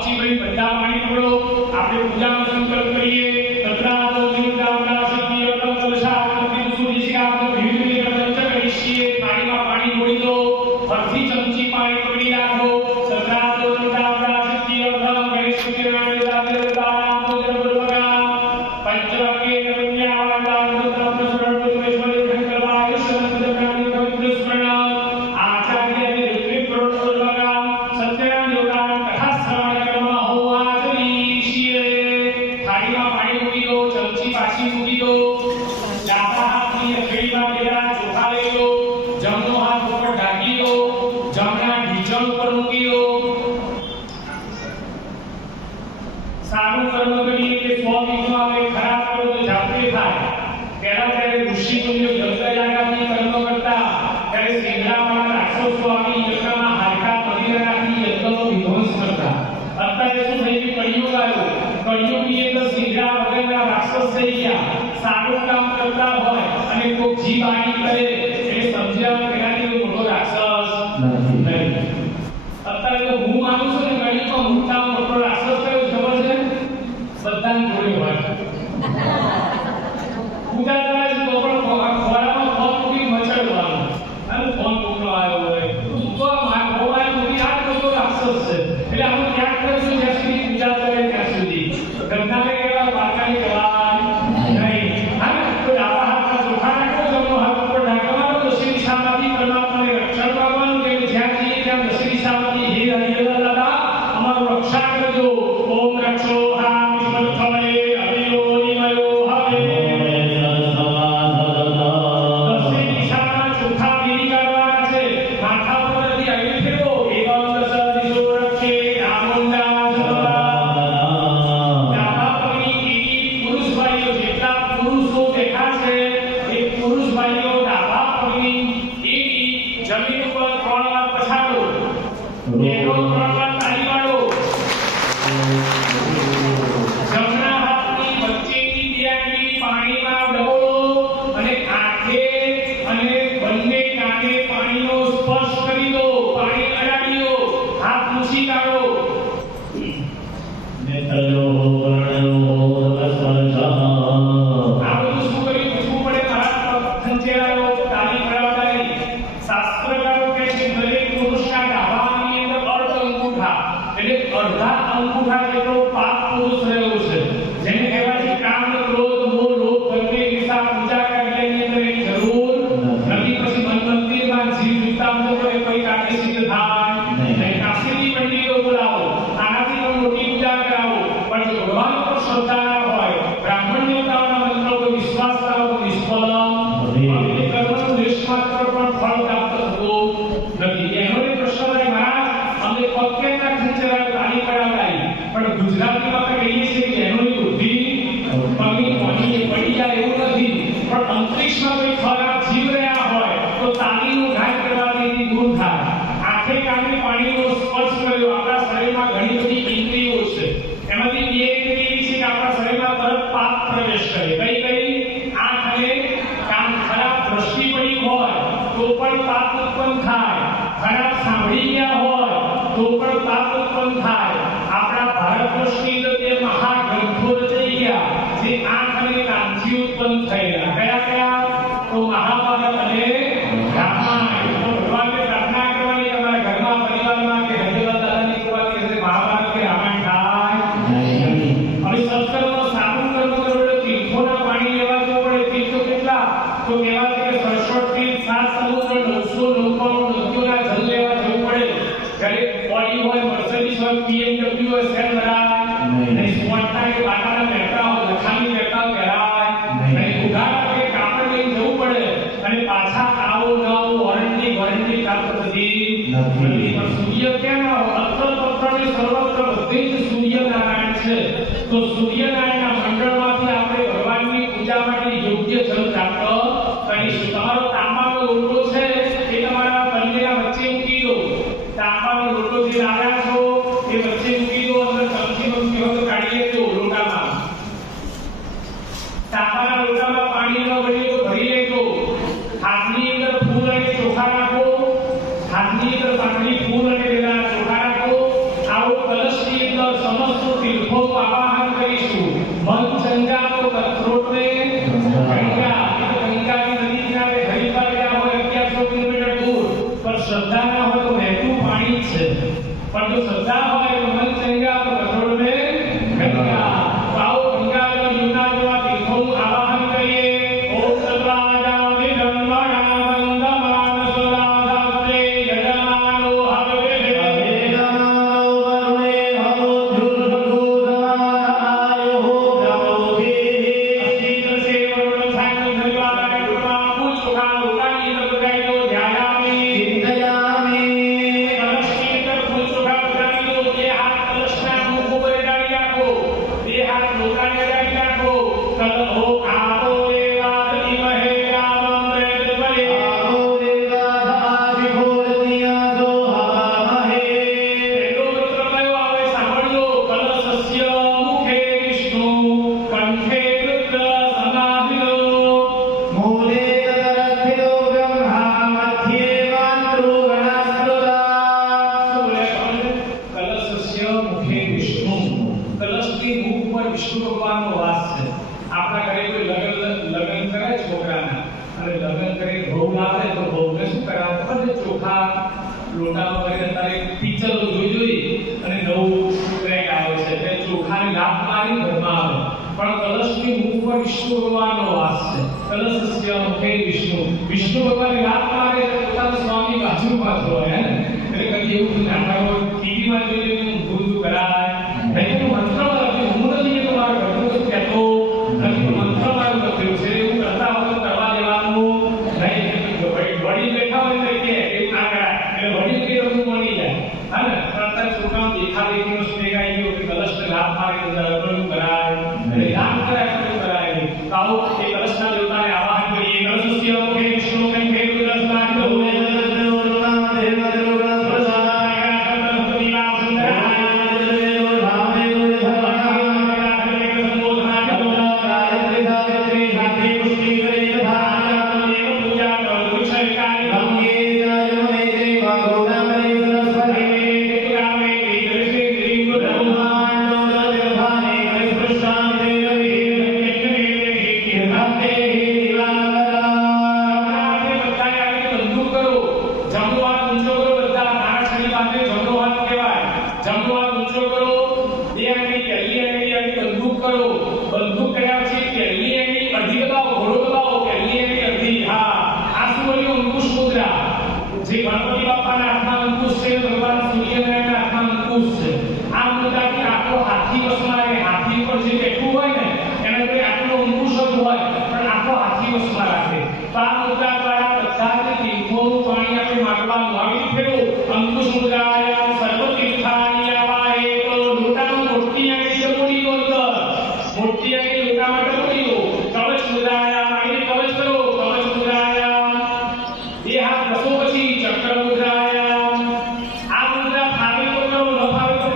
પક્ષી ભાઈ બધા પાણી પકડો, આપણે પૂજાનો સંકલ્પ કરીએ. તત્રાતો નિરુદ્ધાવના સિદ્ધિ અકલ કલશા અકલ સુરીશિકા વિવિધ પ્રપંચ કરીશીએ. થાળીમાં પાણી ઢોળી દો, ફરથી ચમચી પાણી પકડી રાખો. તત્રાતો નિરુદ્ધાવના સિદ્ધિ અકલ ગણેશ સૂર્યનારાયણ દાદા પૂજન પૂર્વકા પંચવાક્ય નવન્યા વાંદા તત્રાતો સ્વરૂપ પરમેશ્વર શંકરવા આયુષ્ય મંત્રપ્રાણી પવિત્ર સ્મરણ આચાર્ય ઋત્વિક પૂર્વકા સત્યનારાયણ દેવતાના કથા શ્રવણ કર્મ હોવાચરીશીએ. થાળીમાં પાણી મૂકી દો, ચમચી પાછી મૂકી દો. ડાબા હાથની હથેળીમાં પેલા ચોખા લઈ લો, જમણો હાથ ઉપર ઢાંકી દો, જમણા ઢીંચણ ઉપર મૂકી દો. સારું કર્મ કરીએ કે 100 વિઘ્નો આવે, ખરાબ કરો તો જાતે થાય. પહેલા જ્યારે ઋષિ મુનિઓ યજ્ઞયાગાદી કર્મ કરતા ત્યારે સિંગડામાં રાક્ષસો આવી યજ્ઞમાં હાડકા પડીને રાખી યજ્ઞનો વિધ્વંસ કરતા. અત્યારે શું થઈ ગયું? કળિયુગ આવ્યો. કળિયુગની અંદર સિંગડા વગરના રાક્ષસ થઈ ગયા. સારું કામ કરતા હોય અને કોઈ જીવ આડી કરે એટલે સમજ્યા એનાથી મોટો રાક્ષસ નહીં. અત્યારે તો હું માનું છું ને કળિયુગમાં મોટામાં મોટો રાક્ષસ કયો ખબર છે? બધાને જોડે હોય. પૂજા કરે છે તો પણ ખોરામાં ફોન મૂકી મચડવાનું અને ફોન મોકલો આવ્યો હોય તો મોબાઈલ મૂકી આ બધો રાક્ષસ છે. એટલે આપણે ત્યાગ કરીશું જ્યાં સુધી પૂજા કરે ત્યાં સુધી. ઘરના કેવા બાળકાની જવાન નહીં. હા, તો ડાબા હાથમાં ચોખા રાખો, જમણો હાથ ઉપર ઢાંકવાનો, દક્ષિણ દિશામાંથી પરમાત્માને રક્ષણ કરવાનું કે જ્યાં જઈએ ત્યાં દક્ષિણ દિશામાંથી હે હરિહર દાદા અમારું રક્ષા કરજો. ઓમ રક્ષો હા વિશ્વત્થવરે અભિયો નિમયો હવે. દક્ષિણ દિશામાં ચોખા ભીરી કાઢવાના છે. માથા પરથી આગળ ફેરવો. એવમ દશ દિશો રક્ષે આમુંડા ડાબા પગની કીડી પુરુષ ભાઈઓ જેટલા પુરુષો બેઠા છે એ પુરુષ ભાઈઓ ડાબા પગની કીડી જમીન ઉપર 3 વાર પછાડો. બેનો 3 વાર તાળી પાડો. જમણા હાથની વચ્ચેની બે આંગળી પાણીમાં ડબોળો અને આંખે અને બંને કાને પાણીનો સ્પર્શ કરી દો. પાણી અડાડી દો. હાથ મૂછી કાઢો. નેત્રજો વર્ણયો સ્પર્શઃ. આ બધું શું કર્યું? પૂછવું પડે. મારા ખંચેરાઓ તાળી પડાવડાવી. શાસ્ત્રકારો કહે છે દરેક પુરુષના ડાબાની અંદર અર્ધ અંગૂઠા એટલે અડધા અંગૂઠા જેટલો પાપ પુરુષ રહ્યો છે. જેને કહેવાય છે કામ, ક્રોધ, મોહ, લોભ, ગંભીર ઈર્ષા, પૂજા કાર્યની અંદર એની જરૂર નથી. પછી મંદિરમાં જીવ વિતામ તો કોઈ કાકે સિદ્ધ થાય નહીં. કાશીની પંડિતો બોલાવો, આનાથી પણ મોટી પૂજા કરાવો. પણ જો ભગવાન પર શ્રદ્ધા ના હોય, બ્રાહ્મણ દેવતાઓના મંત્રો પર વિશ્વાસ કરો તો નિષ્ફળ હવે કર્મનું નિષ્માત્ર પણ ફળ પ્રાપ્ત થતું નથી. એનો પ્રશ્ન થાય મહારાજ અમને પક્કેના ખંચરા તાળી પડાવડાવી પણ ગુજરાતીમાં આપણે કહીએ છીએ કે એનોની બુદ્ધિ પગની પડી જાય એવું નથી. પણ અંતરિક્ષમાં કોઈ ખરાબ જીવ રહ્યા હોય તો તાળીનું ઘાય કરવાથી એની દૂર થાય. આંખે કાને પાણીનો સ્પર્શ કર્યો. આપણા શરીરમાં ઘણી બધી ઇન્દ્રિયો છે. એમાંથી બે ઇન્દ્રિય છે કે આપણા શરીરમાં તરત પાપ પ્રવેશ કરે. કઈ કઈ? આંખ અને કાન. ખરાબ દ્રષ્ટિ પડી હોય તો પણ પાપ ઉત્પન્ન થાય. ખરાબ સાંભળી ગયા હોય તો પણ પાપ ઉત્પન્ન થાય. આપણા ભારત વર્ષની અંદર તે મહાગ્રંથો રચાઈ ગયા જે આંખ અને કાનથી ઉત્પન્ન થયેલા. કયા કયા? તો મહાભારત અને રામાયણ. તો ભગવાનને પ્રાર્થના કરવાની અમારા ઘરમાં, પરિવારમાં કે હરિહર દાદાની કૃપાથી હશે મહાભારત કે રામાયણ થાય. હવે સત્કર્મનો સારું કર્મ કરો એટલે તીર્થોના પાણી લેવા જવું પડે. તીર્થો કેટલા? તો કહેવાય છે કે 67 તીર્થ, 7 સમુદ્ર, 999 નદીઓના જલ લેવા જવું પડે. જ્યારે ઓડી હોય, મર્સિડીઝ હોય, BMW હોય, સેલ ભરાય નહીં. સ્પોર્ટના કે બાટાના મહેતા હોય, લખાની મહેતા કહેવાય નહીં. ઉઘાડા કે કાપડ લઈને જવું પડે અને પાછા આવો ન આવો વોરંટી પ્રાપ્ત થતી નથી. પણ સૂર્ય ક્યાં? અત્ર તત્ર ને સર્વત્ર બધે જ સૂર્યનારાયણ છે. તો સૂર્યનારાયણના મંડળમાંથી આપણે ભગવાનની પૂજા માટે યોગ્ય જલ પ્રાપ્ત કરીશું. તમારો તાંબાનો લોટો છે એ તમારા બંનેના વચ્ચે મૂકી દો. તાંબાનો લોટો જે લાવ્યા છો એ વચ્ચે મૂકી દો. અંદર ચમચી મૂકી હોય તો કાઢી લેજો લોટામાં. તાંબાના લોટામાં પાણી ન ભરી તો ભરી લેજો. હાથની અંદર ફૂલ અને ચોખા રાખો. હાથની અંદર પાણી ફૂલ અને પેલા ચોખા રાખો. આવો કલશની અંદર શ્રદ્ધા હોય તો મન ચંગા તો કઠોળ ને ગંગા. તો આવો ગંગા જેવા યુના જેવા તીર્થોનું આવાહન કરીએ. ઓમ સર્વાજામિ બ્રહ્મણા વંદમાન સુરાધાત્રે યજમાનો હવિષે. વિષ્ણુ ભગવાનનો વાસ છે. આપણા ઘરે કોઈ લગ્ન કરે છોકરાના અને લગ્ન કરી ભોગ લાવે તો ભોગને શું કરાવે ખબર છે? ચોખા લોટામાં કરીને અત્યારે પિક્ચરો જોઈ અને નવું ટ્રેક આવે છે કે ચોખાની લાત મારી ઘરમાં આવે. પણ કલશની મુખ પર વિષ્ણુ ભગવાનનો વાસ છે. કલશસ્ય મુખે વિષ્ણુ. વિષ્ણુ ભગવાનની લાત મારે તો પોતાના સ્વામી બાજુમાં જ હોય હે ને. એટલે કદી એવું નાટકો ટીવીમાં જોઈને ભૂલ કરાય નહીં. મંત્રમાં લખ્યું હું નથી કે તમારા ઘરનું કશું કહેતો નથી. મંત્રમાં એવું લખ્યું છે એવું કરતા વખત કરવા દેવાનું નહીં. વડીલ બેઠા હોય તો કે એવું ના કરાય. એટલે વડીલ કે બધું મળી જાય હા ને. કરતા છોકરાઓ દેખાદેખીનો સ્નેહ આવી ગયો કે કલશને લાભ મારી તો બધું કરાય એટલે લાભ કરાય બધું કરાય નહીં. તો આવો એ કલશના દેવતાને આવાહન કરીએ. કલશસ્ય મુખે વિષ્ણુ કંઠે રુદ્રસ્નાન ચક્ર મુદ્રાયામ. આ મુદ્રા ફાવે તો કરો, ન ફાવે તો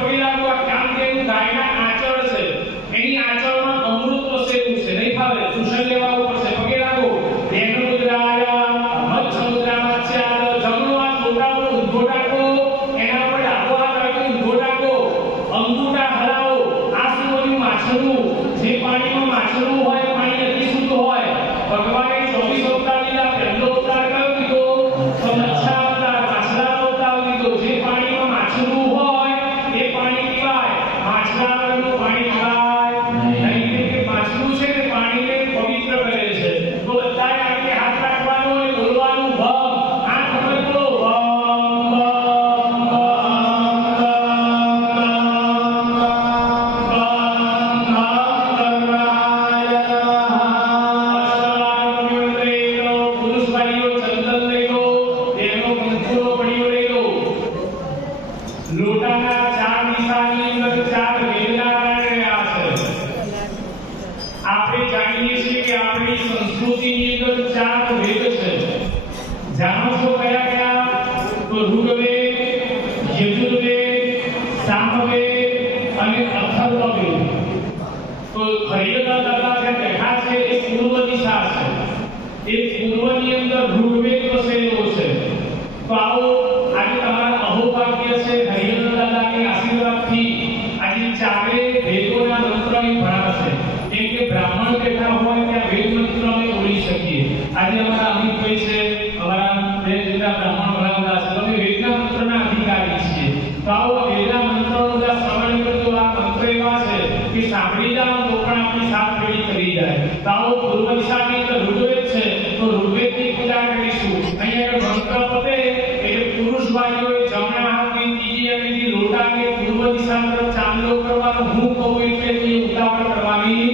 દિશા તરફ ચાંદલો કરવાનો હું કહું એટલે કોઈ ઉતાવળ કરવાની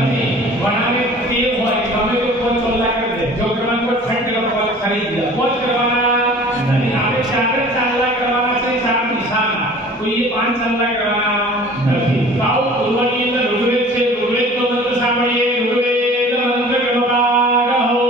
નથી. બનાવે તે હોય તમે તો કોઈ ચોલ્લા કરી દે જો કરવાનું કોઈ ફ્રન્ટ કરવા ખરીદ લે કોઈ કરવાના નહીં. આપણે ચાંદલા કરવાના છે ચાર દિશાના, કોઈ પાંચ ચાંદલા કરવાના નથી. તો આવું પૂર્વની અંદર ઋગ્વેદ છે. ઋગ્વેદનો મંત્ર સાંભળીએ. ઋગ્વેદ મંત્ર ગણવાગહો.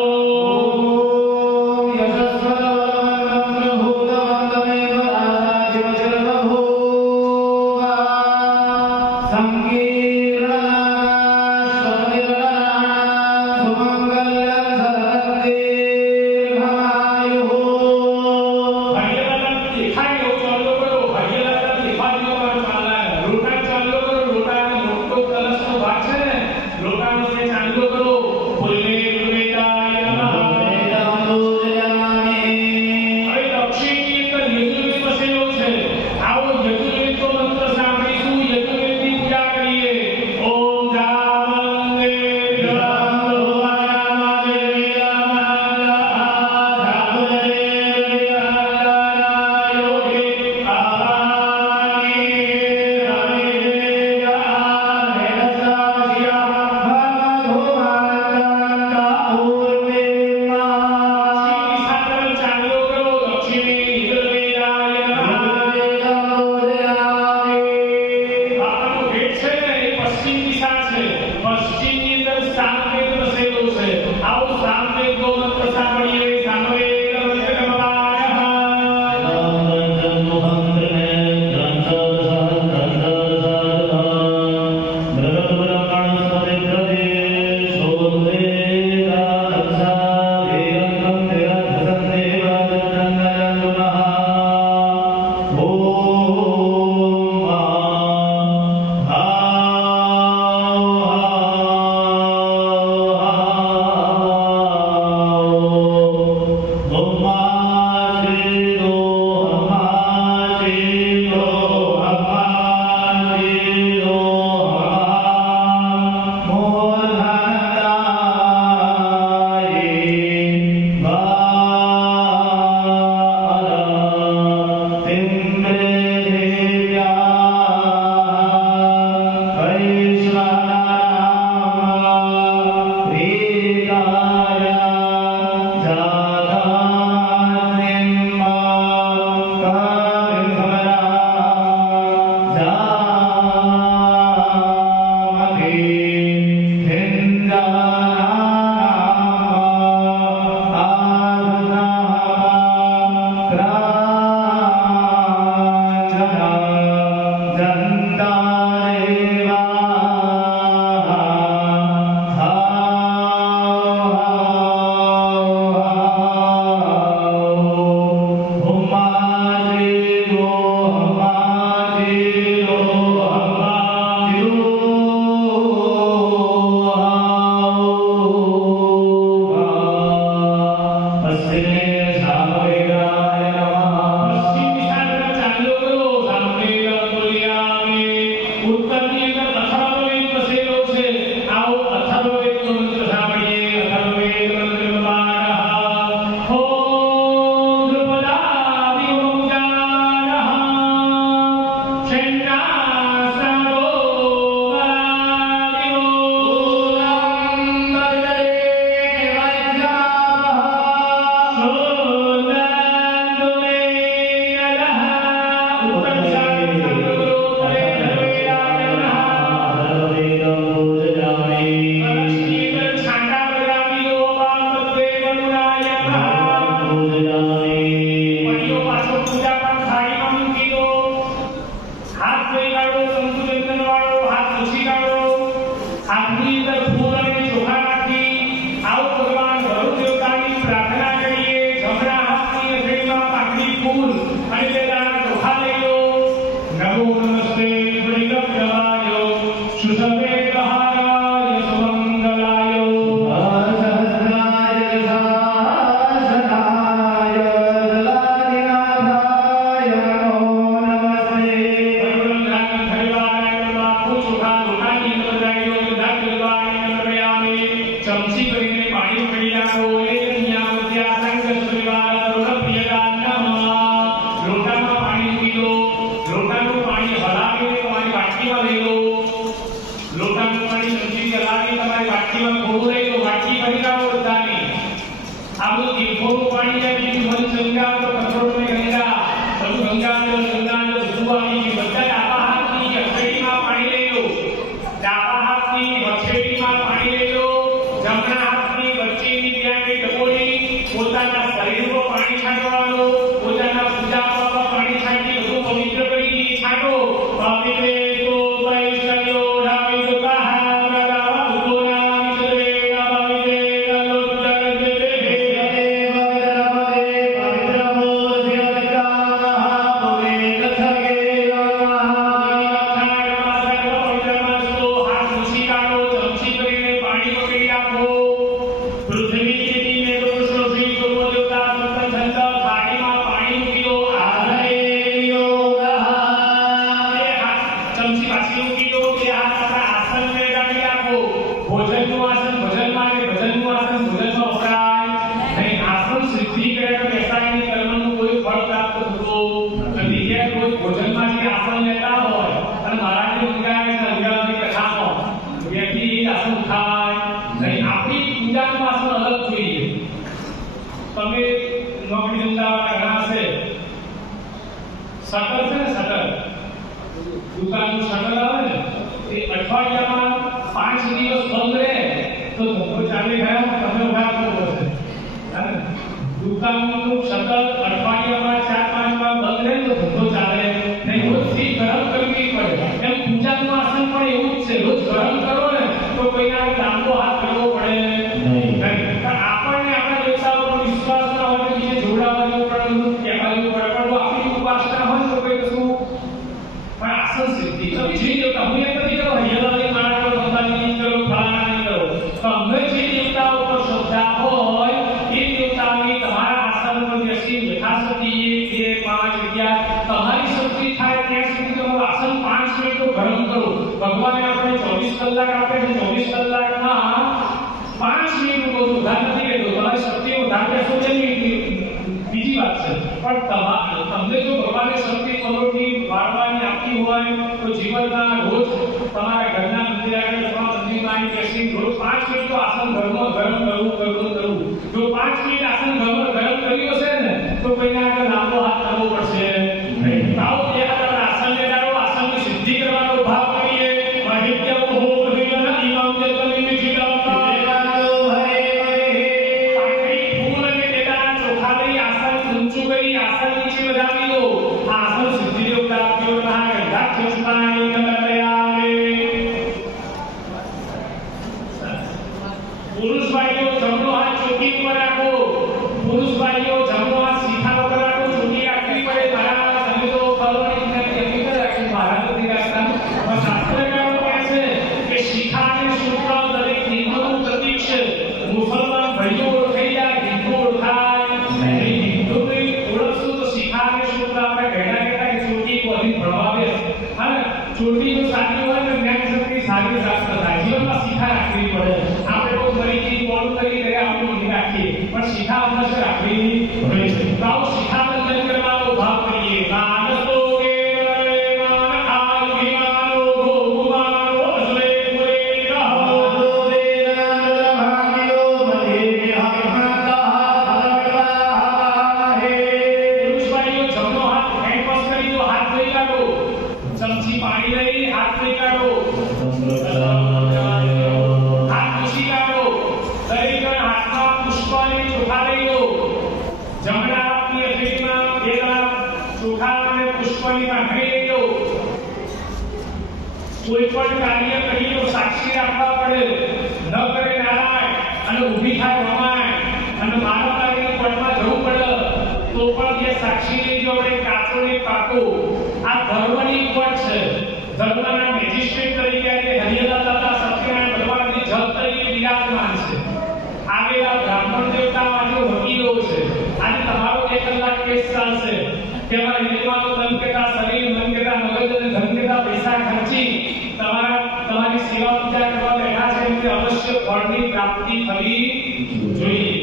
લોટાનું પાણી હલાવી ચમચી પાછી મૂકી દો, બે હાથ આપણા આસનને લગાવી રાખો. ભોજનનું આસન ભજનમાં કે ભજનનું આસન ભોજનમાં વપરાય નહીં. આસન સિદ્ધિ કર્યા કે બેસાડીને કર્મનું કોઈ ફળ પ્રાપ્ત થતું નથી. કે કોઈ ભોજનમાં જે આસન લેતા હોય અને મહારાજે ઉગાડે છે અગિયારની કથામાં વ્યક્તિ એ આસન થાય નહીં. આપણી પૂજાનું આસન અલગ જોઈએ. તમે નોકરી ધંધાવાળા ઘણા હશે, શટર છે ને, શટર દુકાનનું શટર આવે ને, એ અઠવાડિયામાં 5 દિવસ બંધ રહે તો ધંધો ચાલે ગયા તમે ઉભા કરવો પડશે. દુકાનનું શટર અઠવાડિયામાં 4-5 વાર બંધ રહે તો ધંધો ચાલે નહીં. રોજથી ગરમ કરવી પડે. એમ પૂજાનું આસન પણ એવું જ છે. રોજ ગરમ કરો ને તો કોઈના લાંબો હાથ કરવો પડે નહીં. આપણને આપણા દેવતાઓ પર વિશ્વાસ ન હોય તો બીજે જોડાવાનું પણ કહેવાનું પડે. પણ આપણી ઉપાસના હોય તો કોઈ કશું પણ આસન સિદ્ધિ તો બીજી દેવતા હું એમ નથી કહું હૈયાલાલની માળા કરો, અંબાજીની કરો, ફલાણાની કરો. તમને જે દેવતાઓ પર શ્રદ્ધા હોય એ દેવતાની તમારા આસન પર બેસી યથાશક્તિ 1, 2, 5, 11 તમારી શક્તિ થાય ત્યાં સુધી તમારું આસન 5 મિનિટ તો ગરમ કરો. ભગવાને આપણે 24 કલાક આપે છે. 24 કલાકમાં 5 મિનિટ બહુ વધારે નથી કહેતો. તમારી શક્તિ વધારે બેસો છે બીજી વાત છે. પણ તમને જો ભગવાને શક્તિ કરોડથી વાળવાની આપી હોય તો જીવનમાં રોજ તમારા ઘરના મંદિર આગળ અથવા મંદિરમાં બેસી રોજ 5 મિનિટ તો આસન ગરમ કરવું. જો 5 મિનિટ આસન ગરમ કર્યું હશે ને તો કોઈને આગળ લાંબો હાથ કરવો પડશે નહીં. આવો બે હાથ આસનને ડાળો, આસનની સિદ્ધિ કરવાનો ભાવ કરીએ. મહિત્યમ હો હરિયન ઇમામ જતની મિથિલામ ઊંચું કરી આસન નીચે વધાવી દો. આસન સિદ્ધિ દેવતા પ્યો મહા ગંગા ખેંચવાની કમરયામે. પુરુષ ભાઈઓ જમણો હાથ ચોકી ઉપર રાખો. પુરુષ ભાઈઓ જમણો હાથ સીધા ઉપર રાખો. ચોકી રાખવી પડે. મારા તમે તો ફરવાની નથી એવી રાખી મારા નથી રાખતા. પણ શાસ્ત્રકારો કહે છે કે શિખા અને સૂત્ર દરેક હિન્દુનું પ્રતીક છે. મુસલમાન ભાઈઓ ઓળખાઈ જાય, હિન્દુ ઓળખાય ચોટી તો સારી હોય તો જ્ઞાન શક્તિ સારી પ્રાપ્ત થાય. જીવનમાં શિખા રાખવી પડે. આપણે કોઈ ફરીથી બોલ કરી દે આપણે નહીં રાખીએ પણ શિખા અવશ્ય રાખવી પડે છે. તો આવો શિખા બંધન કરવાનો ભાવ કરીએ. માનસો માન આવિમાનો ગોમાનો અસલે પુરે કહો દેના ભાગ્યો મને હમતા હે. પુરુષ ભાઈઓ જમણો હાથ હેન્ડ વોશ કરી દો. હાથ ધોઈ કાઢો. ચમચી પાણી લઈ હાથ ધોઈ કાઢો. હાથ ઘસી કાઢો. દરેક હાથમાં પુષ્પ અને ચોખા લઈ લો. જમણા હાથની હથેળીમાં બે ચોખા અને પુષ્પની પાંખડી લઈ લો. કોઈ પણ કાર્ય કરી તો સાક્ષી રાખવા પડે. ન કરે નારાય અને ઊભી થાય રમાય અને માનવ કાર્યની પટમાં જવું પડે તો પણ બે સાક્ષી લઈ જો આપણે કાચો ને પાકો. આ ધર્મની પટ છે. ધર્મના મેજિસ્ટ્રેટ તરીકે હરિયલા દાદા સત્યનારાયણ ભગવાનની જજ તરીકે વિરાજમાન છે. આગેલા બ્રાહ્મણ દેવતા આજે વકીલો છે. આજે તમારો 1 કલાક કેસ ચાલશે. તેમાં નિર્માણો ધન કેતા શરીર, મન કેતા મગજ અને ધન કેતા પૈસા ખર્ચી તમારી સેવા પૂજા કરવા બેઠા છે. એમને અવશ્ય ફળની પ્રાપ્તિ થવી જોઈએ.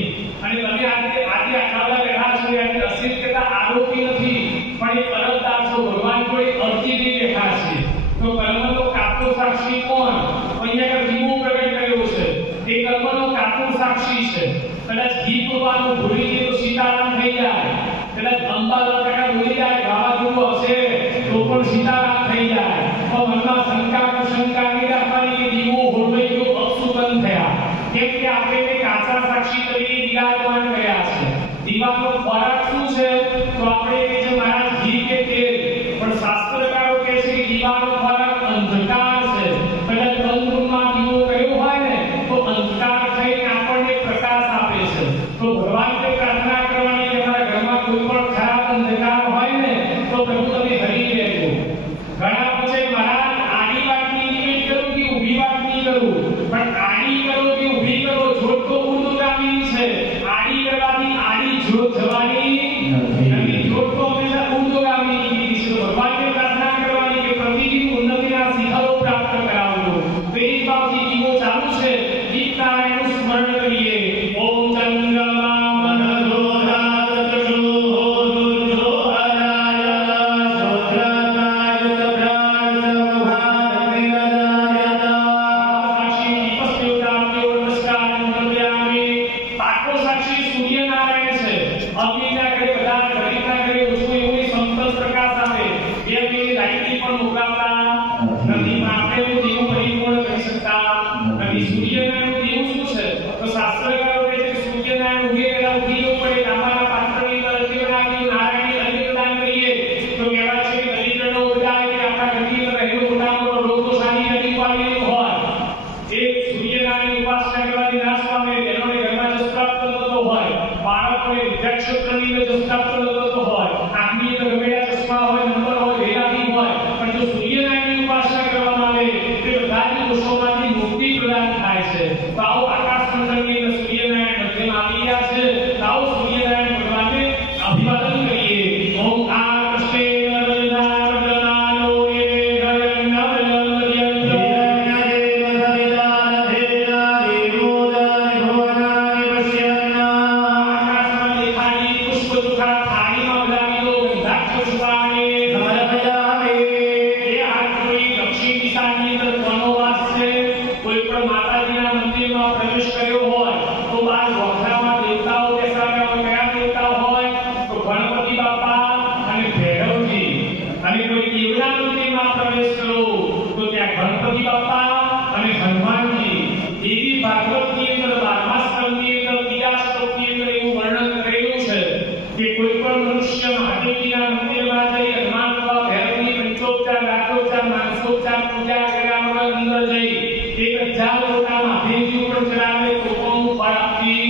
અને તમે આજે આટલા બેઠા છો એટલે અસિત કેતા આરોપી નથી પણ એક અરજદાર છો. ભગવાન કોઈ અરજીથી બેઠા છે. તો કર્મનો કાપો સાક્ષી કોણ? અહીંયા કે દીવો પ્રગટ કર્યો છે. એ કર્મનો કાપો સાક્ષી છે. કદાચ ઘી પૂરવાનું ભૂલી જાય તો સીતારામ થઈ જાય. કદાચ અંબાલાલ કાકા ભૂલી જાય વાવાઝોડું આવશે તો પણ સીતારામ થઈ જાય. પણ મનમાં શંકા નહીં રાખવાની કે દીવો હોલવાઈ ગયો અપશુકન થયા. કેમ કે આપણે કાચા સાક્ષી તરીકે વિરાજમાન કર્યા છે. દીવાનો ખોરાક શું છે? તો આપણે કે છે મહારાજ ઘી કે તેલ. પણ શાસ્ત્રકારો કહે છે કે દીવાનો ખોરાક અંધકાર છે. કદાચ અંધરૂપમાં દીવો કર્યો હોય ને તો અંધકાર થઈને આપણને પ્રકાશ આપે છે. તો ભગવાનને પ્રાર્થના કરવાની કે મારા ઘરમાં કોઈ પણ ખરાબ અંધકાર હોય ને તો પ્રભુ તમે હરી લેજો. ઘણા પૂછે મહારાજ આડી વાટની નિવેદ કરું કે ઊભી વાટની કરું? પણ આડી કરો કે ઊભી કરો જોત તો ઉર્દુગામી છે. આડી કરવાથી આડી જોત જવાની નથી. જોત તો હંમેશા ઉર્દુગામી છે. ભગવાનને પ્રાર્થના કરવાની કે પ્રતિદિન ઉન્નતિના પૂજા કર્યા વગર અંદર જઈ 1000 લોટા મહાદેવજી ઉપર ચડાવે તો પણ ફળ આપતી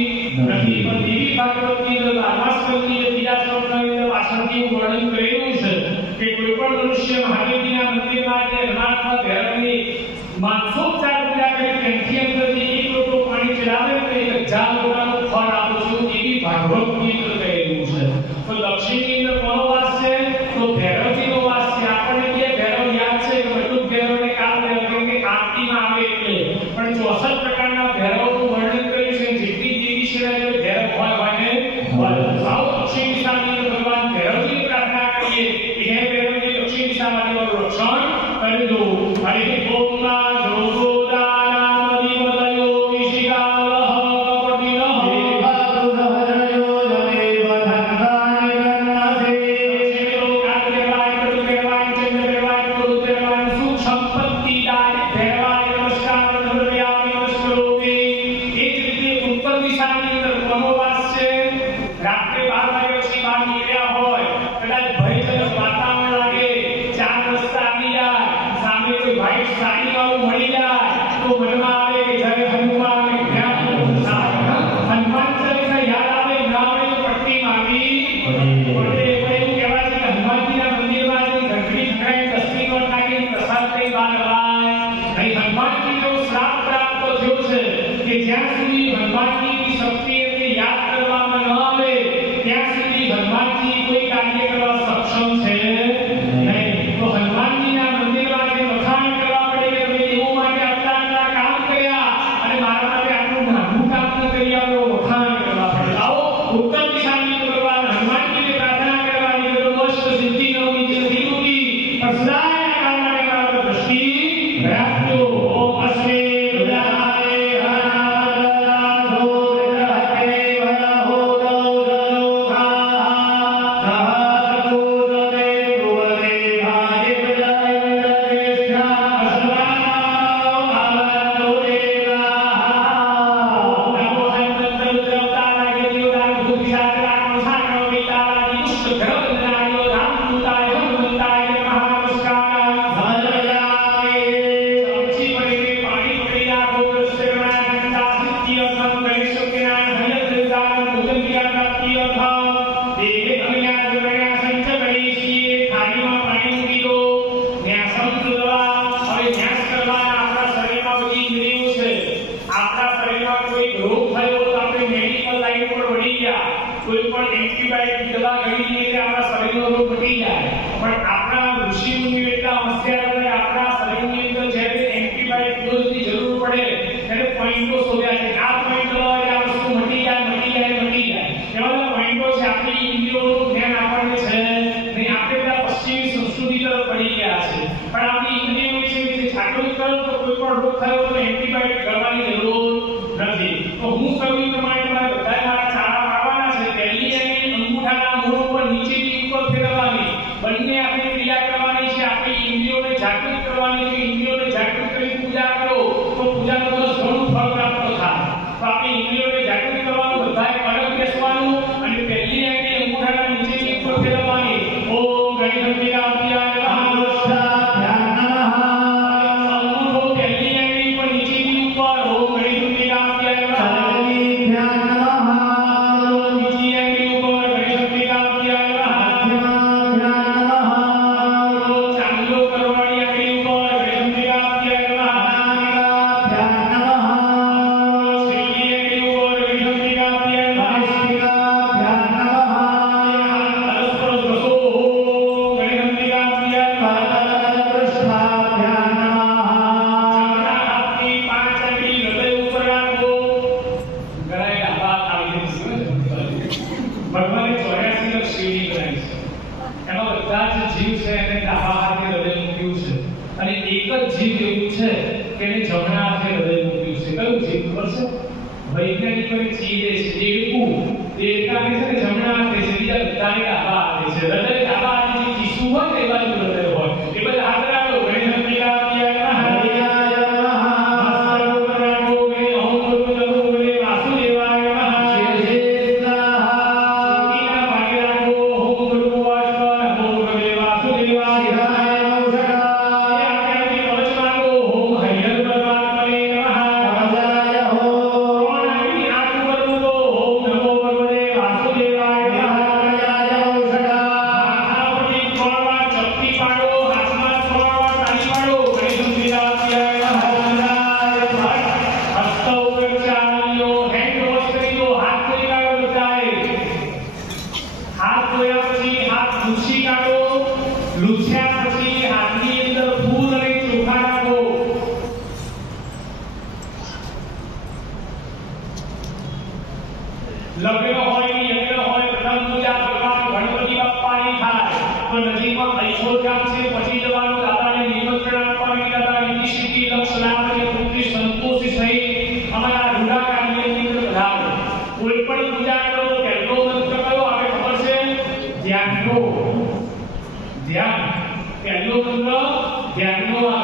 નથી. પણ દેવી ભાગવતની અંદર 12મા સ્કંદની બીજા શ્લોકની અંદર પાછળથી વર્ણન કરેલું છે કે કોઈ પણ મનુષ્ય મહાદેવજીના મંદિરમાં જે રમાત્મા ભૈરવની માનસોપચાર પૂજા કરી તેની અંદરથી 1 લોટો પાણી ચડાવે તો 1000 લોટાનું ફળ આપું છું એવી ભાગવતની અંદર કહેલું છે. તો દક્ષિણની અંદર કોનો વાસ છે? તો ભૈરવજીનો વાસ છે. આપણને કે ભૈરવ યાદ છે કે બધું ભૈરવને કાળ ભૈરવ કેમ કે આરતીમાં આવે એટલે, પણ 64 પ્રકારના ભૈરવનું વર્ણન કર્યું છે. જેટલી દેવી છે ભૈરવ હોય ને સાવ દક્ષિણ દિશાની અંદર ભગવાન ભૈરવજીની પ્રાર્થના કરીએ કે હે ભૈરવજી દક્ષિણ દિશામાંથી મારું રક્ષણ કરજો. હરિ ઓમ ના જોગોદાનામ દીવદયો વિશિકાલહ કપટિનઃ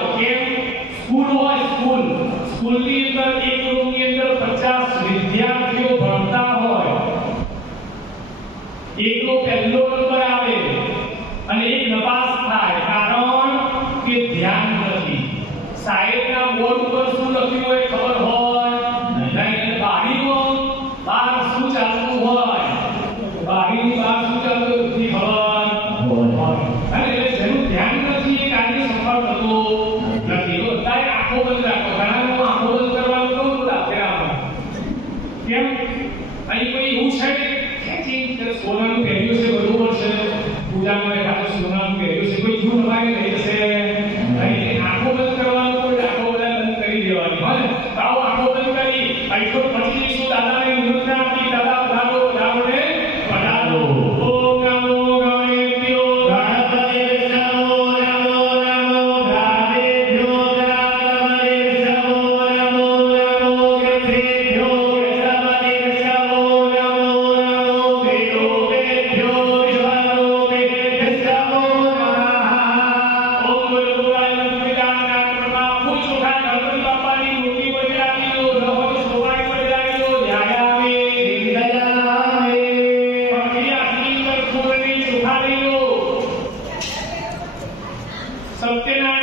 આવે કેમ સ્કૂલ હોય સ્કૂલની અંદર એક રૂમની અંદર 50 વિદ્યાર્થીઓ ભણતા હોય એકનો પહેલો નંબર આવે અને એક નપાસ થાય કારણ કે ધ્યાન નથી સાહેબના બોર્ડ ઉપર શું લખ્યું હોય ખબર હોય નહીં બારીમાં બહાર શું ચાલતું હોય બારીની બહાર શું ચાલતું નથી ખબર અને એટલે જેનું ધ્યાન નથી એ કાર્ય સફળ થતું નથી તો તારે આંખો બંધ રાખો ઘણાનો આંખો બંધ કરવાનું કહું તો દાખલે આપણે કેમ અહીં કોઈ એવું છે કે ખેંચી સોનાનું પહેર્યું છે બરોબર છે પૂજામાં એકાદો સોનાનું પહેર્યું છે કોઈ જૂન વાગે લઈ જશે અહીં આંખો બંધ કરવાનું કોઈ આંખો બધા બંધ કરી દેવાની હોય ને તો આવો આંખો બંધ કરી અહીં તો પછી જઈશું દાદાને નિમંત્રણ આપી દાદા પધારો પધારો પધારો ઓમ નમો ગણેભ્યો ગણપતે નમો નમો નમો ગાદેભ્યો ગણપતે નમો નમો નમો ગણેભ્યો ગણપતે નમો નમો નમો ભેરોભ્યો વિશ્વરૂપે નમો નમઃ ઓમ ગુરુવાય પિતાના પ્રભા ફૂલ ચોખા ગણપતિ બાપાની મૂર્તિ પર રાખી દો રહોત સોવાઈ પર રાખી દો ધ્યાયામે દિગજામે પછી આખી પર ફૂલની ચોખા લઈ લો સત્યનારાયણ